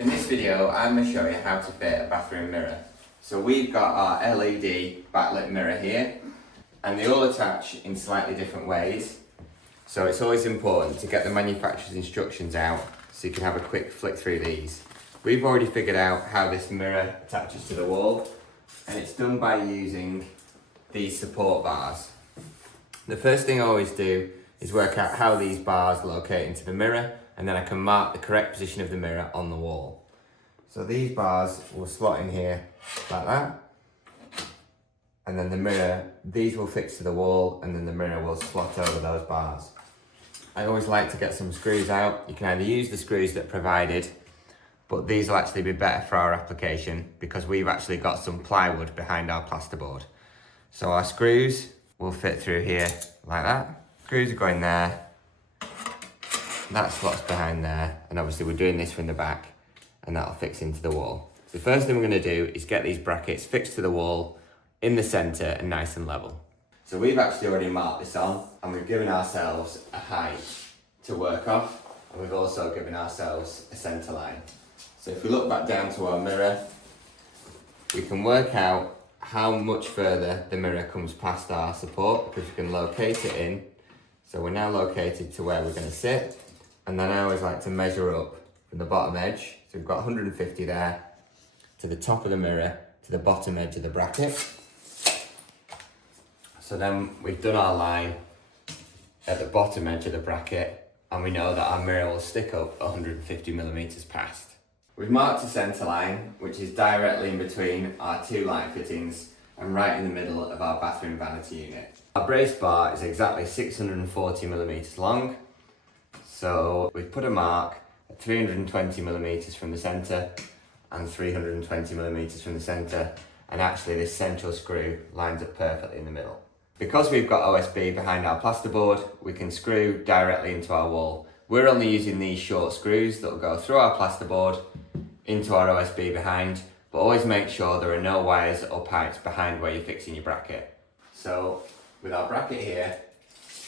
In this video, I'm going to show you how to fit a bathroom mirror. So we've got our LED backlit mirror here, and they all attach in slightly different ways. So it's always important to get the manufacturer's instructions out so you can have a quick flick through these. We've already figured out how this mirror attaches to the wall, and it's done by using these support bars. The first thing I always do is work out how these bars locate into the mirror, and then I can mark the correct position of the mirror on the wall. So these bars will slot in here like that, and then the mirror, these will fix to the wall, and then the mirror will slot over those bars. I always like to get some screws out. You can either use the screws that are provided, but these will actually be better for our application because we've actually got some plywood behind our plasterboard. So our screws will fit through here like that. Screws are going there, that slots behind there, and obviously we're doing this from the back, and that'll fix into the wall. So the first thing we're going to do is get these brackets fixed to the wall in the centre and nice and level. So we've actually already marked this on, and we've given ourselves a height to work off, and we've also given ourselves a centre line. So if we look back down to our mirror, we can work out how much further the mirror comes past our support because we can locate it in. So we're now located to where we're going to sit, and then I always like to measure up from the bottom edge. So we've got 150 there to the top of the mirror to the bottom edge of the bracket. So then we've done our line at the bottom edge of the bracket, and we know that our mirror will stick up 150 millimeters past. We've marked a centre line, which is directly in between our two light fittings and right in the middle of our bathroom vanity unit. Our brace bar is exactly 640 millimeters long, so we've put a mark at 320 millimeters from the centre and 320 millimeters from the centre, and actually this central screw lines up perfectly in the middle. Because we've got OSB behind our plasterboard, we can screw directly into our wall. We're only using these short screws that will go through our plasterboard into our OSB behind, but always make sure there are no wires or pipes behind where you're fixing your bracket. So with our bracket here,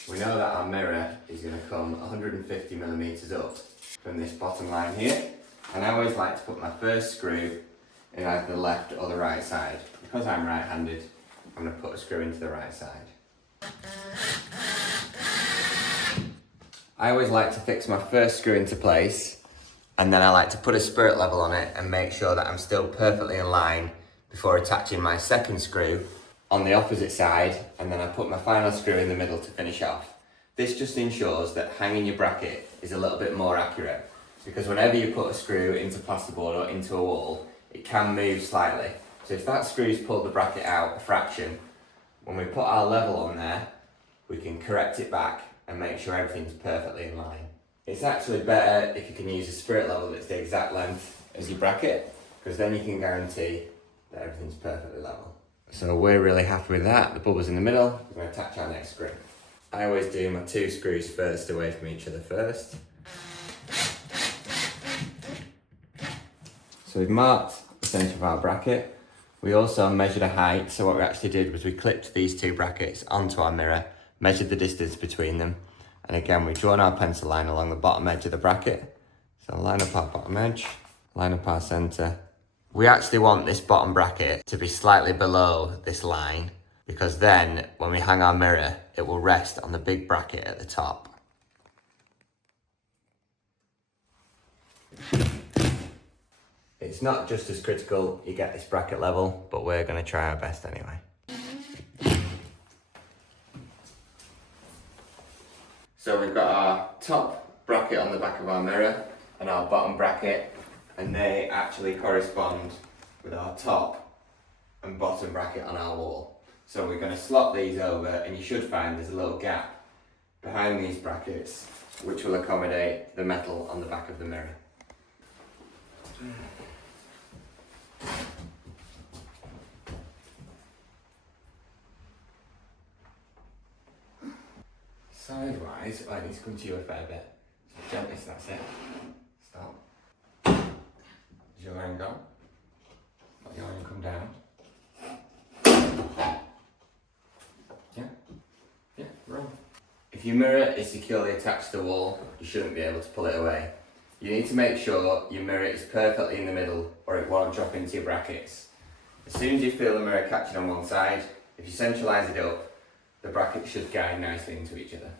we know that our mirror is going to come 150 millimeters up from this bottom line here, and I always like to put my first screw in either the left or the right side. Because I'm right-handed, I'm going to put a screw into the right side. I always like to fix my first screw into place, and then I like to put a spirit level on it and make sure that I'm still perfectly in line before attaching my second screw on the opposite side, and then I put my final screw in the middle to finish off. This just ensures that hanging your bracket is a little bit more accurate, because whenever you put a screw into plasterboard or into a wall, it can move slightly. So if that screw's pulled the bracket out a fraction, when we put our level on there, we can correct it back and make sure everything's perfectly in line. It's actually better if you can use a spirit level that's the exact length as your bracket, because then you can guarantee that everything's perfectly level. So we're really happy with that. The bubble's in the middle. We're going to attach our next screw. I always do my two screws furthest away from each other first. So we've marked the centre of our bracket. We also measured a height, so what we actually did was we clipped these two brackets onto our mirror, measured the distance between them, and again we've drawn our pencil line along the bottom edge of the bracket. So line up our bottom edge, line up our centre. We actually want this bottom bracket to be slightly below this line, because then when we hang our mirror, it will rest on the big bracket at the top. It's not just as critical you get this bracket level, but we're going to try our best anyway. So we've got our top bracket on the back of our mirror and our bottom bracket, and they actually correspond with our top and bottom bracket on our wall. So we're going to slot these over, and you should find there's a little gap behind these brackets which will accommodate the metal on the back of the mirror. Sidewise, I need to come to you a fair bit. So gently, so that's it. Stop. Is your line gone? Let your line come down. If your mirror is securely attached to the wall, you shouldn't be able to pull it away. You need to make sure your mirror is perfectly in the middle or it won't drop into your brackets. As soon as you feel the mirror catching on one side, if you centralise it up, the brackets should guide nicely into each other.